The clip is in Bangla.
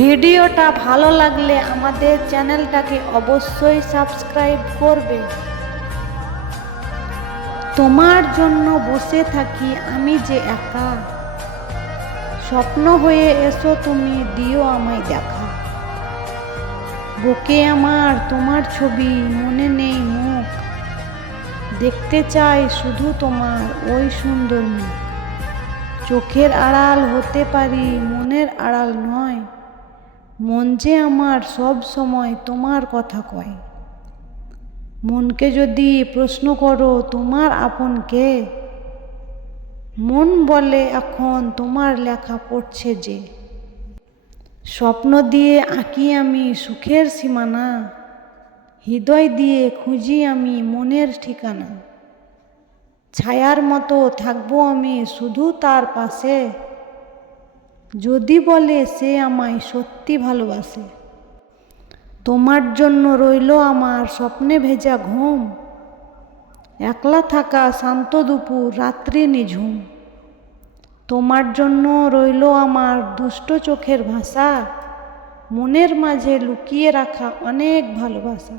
ভিডিওটা ভালো লাগলে আমাদের চ্যানেলটাকে অবশ্যই সাবস্ক্রাইব করবে। তোমার জন্য বসে থাকি আমি যে একা, স্বপ্ন হয়ে এসো তুমি, দিও আমায় দেখা। বুকে আমার তোমার ছবি, মনে নেই মুখ, দেখতে চাই শুধু তোমার ওই সুন্দর মুখ। চোখের আড়াল হতে পারি, মনের আড়াল নয়, মন যে আমার সব সময় তোমার কথা কয়। মনকে যদি প্রশ্ন করো তোমার আপন কে, মন বলে এখন তোমার লেখা পড়ছে যে। স্বপ্ন দিয়ে আঁকি আমি সুখের সীমানা, হৃদয় দিয়ে খুঁজি আমি মনের ঠিকানা। ছায়ার মতো থাকবো আমি শুধু তার পাশে, যদি বলে সে আমায় সত্যি ভালোবাসে। তোমার জন্য রইল আমার স্বপ্নে ভেজা ঘুম, একলা থাকা শান্ত দুপুর রাত্রি নিঝুম। তোমার জন্য রইল আমার দুষ্ট চোখের ভাষা, মনের মাঝে লুকিয়ে রাখা অনেক ভালোবাসা।